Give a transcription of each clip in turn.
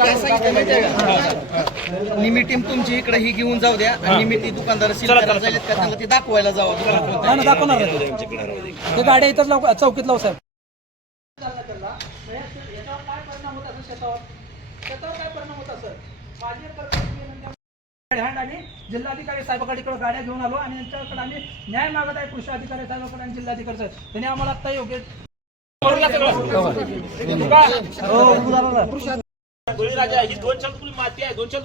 काय सांगितलं माहितीये का, निमी टीम तुमची इकडे ही घेऊन जाऊ द्या आणि निमी ती दुकानदार सील करायला जायलेत का त्याला ते दाखवायला जावं. दाखवणार ते गाड्या इथंच चौकीत लावू साहेब. आणि जिल्हाधिकारी साहेबांकडे गाड्या घेऊन आलो आणि यांच्याकडे आम्ही न्याय मागत आहे कृषी अधिकारी साहेबांकडे आणि जिल्हाधिकारी साहेब त्यांनी आम्हाला आता योग्य राजा ही 200 माती आहे 200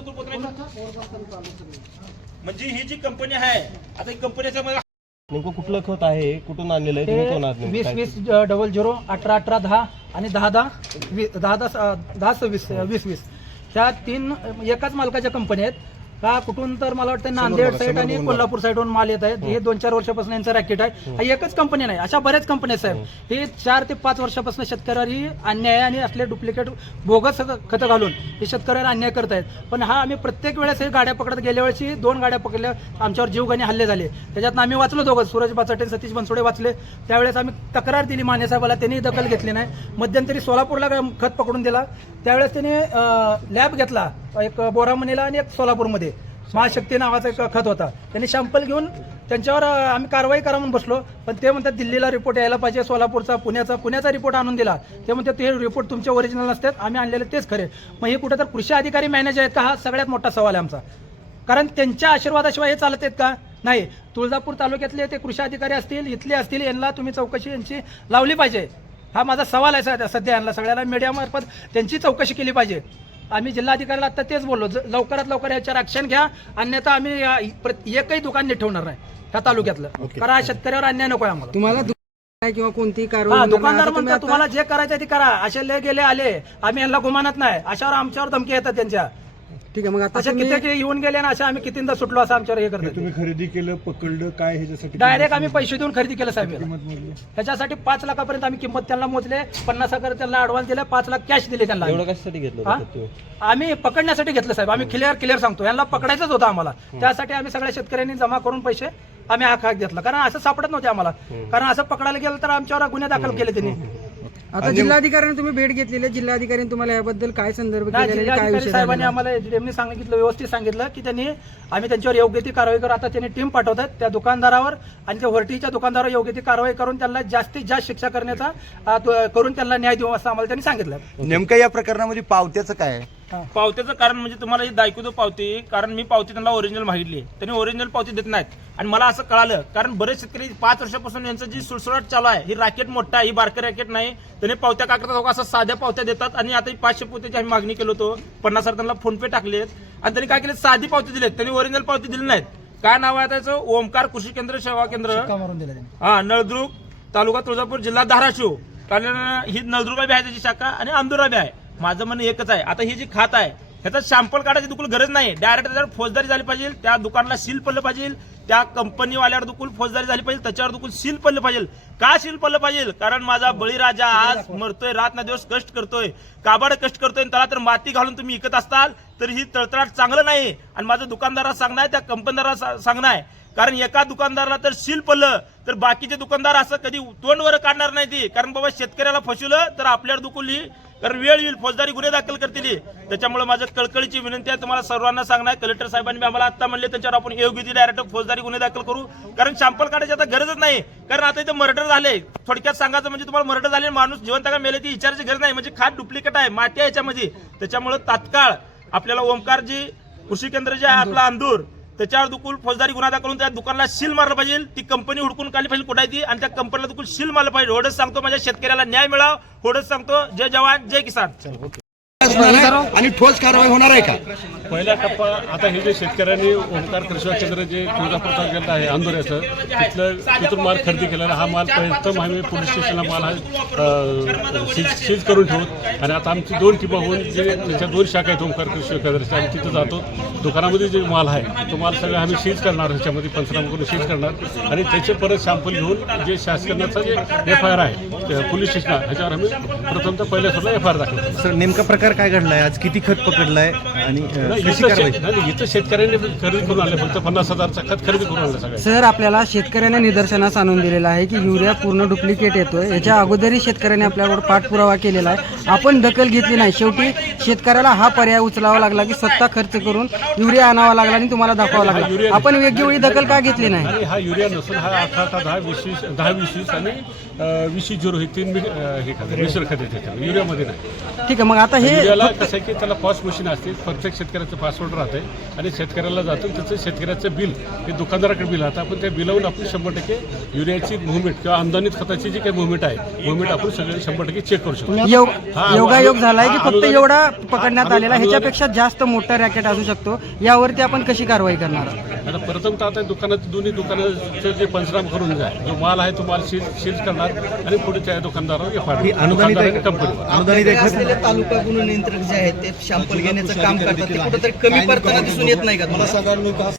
म्हणजे ही जी कंपनी आहे आता ही कंपनीच्या नेमकं कुठलं खत आहे, कुठून आणलेलं आहे, तुम्ही कोण आहात? 20-20-00 18-18-10 आणि 10-10-10-20-20 ह्या 3 एकाच मालकाच्या कंपनी आहेत का. कुठून तर मला वाटतं नांदेड साईड आणि कोल्हापूर साईडवरून माल येत आहेत. हे 2-4 वर्षापासून यांचं रॅकेट आहे. हा एकच कंपनी नाही, अशा बऱ्याच कंपन्या साहेब. हे 4 ते 5 वर्षापासून शेतकऱ्यांनी अन्याय आणि असले डुप्लिकेट बोगस खतं घालून हे शेतकऱ्यांना अन्याय करत आहेत. पण हा आम्ही प्रत्येक वेळेस हे गाड्या पकडत गेल्या वेळेस 2 गाड्या पकडल्या, आमच्यावर जीवघेणे हल्ले झाले. त्याच्यात आम्ही वाचलो दोघं, सूरज बाचाटे सतीश बनसोडे वाचले. त्यावेळेस आम्ही तक्रार दिली माने साहेबाला, त्यांनी दखल घेतली नाही. मध्यंतरी सोलापूरला खत पकडून दिला, त्यावेळेस त्यांनी लॅब घेतला एक बोरामणीला आणि एक सोलापूरमध्ये महाशक्ती नावाचा एक खत होता. त्यांनी सॅम्पल घेऊन त्यांच्यावर आम्ही कारवाई करा म्हणून बसलो, पण ते म्हणतात दिल्लीला रिपोर्ट यायला पाहिजे, सोलापूरचा पुण्याचा रिपोर्ट आणून दिला. ते म्हणतात ते रिपोर्ट तुमचे ओरिजिनल नसतात, आम्ही आणलेले तेच खरे. मग हे कुठं तर कृषी अधिकारी मॅनेजर आहेत का, हा सगळ्यात मोठा सवाल आहे आमचा. कारण त्यांच्या आशीर्वादाशिवाय हे चालत आहेत का नाही. तुळजापूर तालुक्यातले ते कृषी अधिकारी असतील, इथले असतील, यांना तुम्ही चौकशी यांची लावली पाहिजे. हा माझा सवाल आहे सध्या यांना सगळ्यांना मीडियामार्फत त्यांची चौकशी केली पाहिजे. आम्ही जिल्हाधिकाऱ्याला आता तेच बोललो, लवकरात लवकर याच्यावर ऍक्शन घ्या, अन्यथा आम्ही एकही दुकान नीट ठेवणार नाही त्या तालुक्यातलं. कारण हा शेतकऱ्यावर अन्याय नको आहे आम्हाला. तुम्हाला किंवा कोणती कारवाई दुकानदार म्हणतात तुम्हाला जे करायचं ते करा, असे ले गेले आले, आम्ही यांना गुमानत नाही, अशावर आमच्यावर धमकी येतात त्यांच्या. ठीक आहे, मग आता अशा किती येऊन गेले ना, अशा आम्ही कितींदा सुटलो असं आमच्यावर हे करतो. तुम्ही खरेदी केलं, पकडलं काय ह्याच्यासाठी? डायरेक्ट आम्ही पैसे देऊन खरेदी केलं साहेब. ह्याच्यासाठी 5 लाखापर्यंत आम्ही किंमत त्यांना मोजले, 50,000 त्यांना ऍडव्हान्स दिले, 5 लाख कॅश दिले त्यांना. एवढं कशासाठी घेतलं? आम्ही पकडण्यासाठी घेतलं साहेब. आम्ही क्लिअर सांगतो, यांना पकडायचंच होतं आम्हाला. त्यासाठी आम्ही सगळ्या शेतकऱ्यांनी जमा करून पैसे आम्ही हा घेतला, कारण असं सापडत नव्हते आम्हाला. कारण असं पकडायला गेलं तर आमच्यावर गुन्हे दाखल केले त्यांनी. आता जिल्हाधिकाऱ्यांनी तुम्ही भेट घेतलेली, जिल्हाधिकाऱ्यांनी तुम्हाला याबद्दल काय संदर्भ केलेला, काय जिल्हाधिकारी विषय साहेबांनी आम्हाला त्यांनी सांगितलं, व्यवस्थित सांगितलं की आम्ही त्यांच्यावर योग्य ती कारवाई करू. आता त्यांनी टीम पाठवतात त्या दुकानदारावर आणि त्या व्हर्टीच्या दुकानदारावर योग्य ती कारवाई करून त्यांना जास्तीत जास्त शिक्षा करण्याचा करून त्यांना न्याय देऊ असं आम्हाला त्यांनी सांगितलं. नेमकं या प्रकरणामध्ये पावत्याचं काय? पावत्याचं कारण म्हणजे तुम्हाला ही दाखवतो पावती, कारण मी पावती त्यांना ओरिजिनल मागितली, त्यांनी ओरिजिनल पावती देत नाहीत. आणि मला असं कळालं, कारण बरेच शेतकरी 5 वर्षापासून यांचं जी सुळसुळाट चालू आहे, ही रॅकेट मोठा आहे, ही बारकं रॅकेट नाही. त्यांनी पावत्या काय करतात, असं साध्या पावत्या देतात. आणि आता 500 पोत्याची आम्ही मागणी केली होतो, 50,000 त्यांना फोनपे टाकलेत आणि त्यांनी काय केले, साधी पावती दिलेत, त्यांनी ओरिजिनल पावती दिली नाहीत. काय नाव आहे त्याचं, ओमकार कृषी केंद्र सेवा केंद्र, नळदुर्ग, तालुका तुळजापूर, जिल्हा धाराशिव. कारण ही नळदुर्गा बी आहे त्याची शाखा आणि अंदुरा बी आहे. माझं म्हणणं एकच आहे, आता ही जी खात आहे ह्याचा सॅम्पल काढायची दुकुल गरज नाही, डायरेक्ट त्याच्यावर फौजदारी झाली पाहिजे, त्या दुकानाला सील पडलं पाहिजे, त्या कंपनीवाल्यावर दुकुल फौजदारी झाली पाहिजे, त्याच्यावर दुकुल सील पडलं पाहिजे. का सील पडलं पाहिजे, कारण माझा बळीराजा आज मरतोय, रात ना दिवस कष्ट करतोय, काबाड कष्ट करतोय, त्याला तर माती घालून तुम्ही विकत असताल तर ही तळतळाट चांगलं नाही. आणि माझं दुकानदाराला सांगणं आहे, त्या कंपनीदाराला सांगणं आहे, कारण एका दुकानदाराला तर सील पडलं तर बाकीचे दुकानदार असं कधी तोंडवर काढणार नाही ती. कारण बाबा शेतकऱ्याला फसवलं तर आपल्यावर दुकुली, कारण वेळ येईल फौजदारी गुन्हे दाखल करतील. त्याच्यामुळे माझं कळकळीची विनंती आहे तुम्हाला सर्वांना सांगणार, कलेक्टर साहेबांनी आम्हाला आता म्हणले त्याच्यावर आपण योग्य ती डायरेक्ट फौजदारी गुन्हे दाखल करू, कारण सॅम्पल काढायची आता गरजच नाही. कारण आता इथे मर्डर झाले, थोडक्यात सांगायचं म्हणजे तुम्हाला मर्डर झाले, माणूस जिवंत का मेले ती विचारायची गरज नाही, म्हणजे खात डुप्लिकेट आहे, माती आहे याच्यामध्ये. त्याच्यामुळे तात्काळ आपल्याला ओमकारजी कृषी केंद्र जे आहे आपला अंदूर, त्याच्यावर दुकुल फौजदारी गुन्हा दाखल करून त्या दुकानाला सील मारलं पाहिजे, ती कंपनी हुडकून काढली पाहिजे कुठे ती, आणि त्या कंपनीला दुकुल सील मारलं पाहिजे. एवढंच सांगतो, माझ्या शेतकऱ्याला न्याय मिळावा, एवढंच सांगतो. जय जवान जय किसान. आणि ठोस कारवाई होणार आहे का? पहिला टप्पा आता हे जे शेतकऱ्यांनी ओंकार कृषी केंद्र जे तुळजापूर तालुक्यात आहे अंदोऱ्याचं, तिथून माल खरेदी केलेला, हा माल प्रथम आम्ही पोलीस स्टेशनला माल हा सीज करून ठेवू. आणि आता आमची 2 टीमा होऊन जे त्याच्या 2 शाखा आहेत ओंकार कृषी केंद्राच्या, आम्ही तिथं जातो. दुकानामध्ये जे माल आहे तो माल सगळं आम्ही सीज करणार, ह्याच्यामध्ये पंचनामा करून सीज करणार आणि त्याचे परत सॅम्पल घेऊन जे शासनाचा जे FIR आहे पोलीस स्टेशन, ह्याच्यावर आम्ही प्रथमतः पहिल्या सुद्धा FIR दाखल. सर नेमका प्रकार काय घडलाय आज? किती खत पकडलाय? आणि इथं शेतकऱ्यांनी खरेदी करून आणले, फक्त 50,000चा खत खरेदी करून आणलं सगळं. सर आपल्याला शेतकऱ्याने निदर्शनास आणून दिलेलं आहे की युरिया पूर्ण डुप्लिकेट येतोय. याच्या अगोदरही शेतकऱ्याने आपल्यावर पाठपुरावा केलेला आहे, आपण दखल घेतली नाही. शेवटी शेतकऱ्याला हा पर्याय उचलावा लागला की स्वतः खर्च करून युरिया आणावा लागला आणि तुम्हाला दाखवावा लागला. आपण योग्य वेळी दखल का घेतली नाही? आणि हा युरिया नसून हा 18, 10, 20 आणि 20-0 हे 3 हे खाते मिश्र खाते त्याच्यावर, युरियामध्ये नाही. ठीक आहे, मग आता हे युरियाला कसं आहे की त्याला पॉस मशीन असते, प्रत्येक शेतकऱ्याचं पासवर्ड राहते आणि शेतकऱ्याला जातं त्याचं शेतकऱ्याचं बिल हे दुकानदाराकडे बिल राहतं. आपण त्या बिलावून आपण 100% युरियाची मुवमेंट किंवा अनुदानित खताची जी काही मुवमेंट आहे, मुवमेंट आपण सगळे 100% चेक करू शकतो. योगायोग झालाय की फक्त एवढा पकडण्यात आलेला, ह्याच्यापेक्षा जास्त मोठा रॅकेट असू शकतो. यावरती आपण कशी कारवाई करणार? आता प्रथम तर आता दोन्ही दुकानाचं जे पंचनामा करून जाय, जो माल आहे तो माल सील करणार आणि पुढे त्या दुकानदारावर अनुदानित अनुदानित असलेले तालुका गुन्हे नियंत्रक जे आहेत ते शॅम्पल घेण्याचं काम करतात, ते कुठेतरी कमी पडताना दिसून येत नाही का तुम्हाला?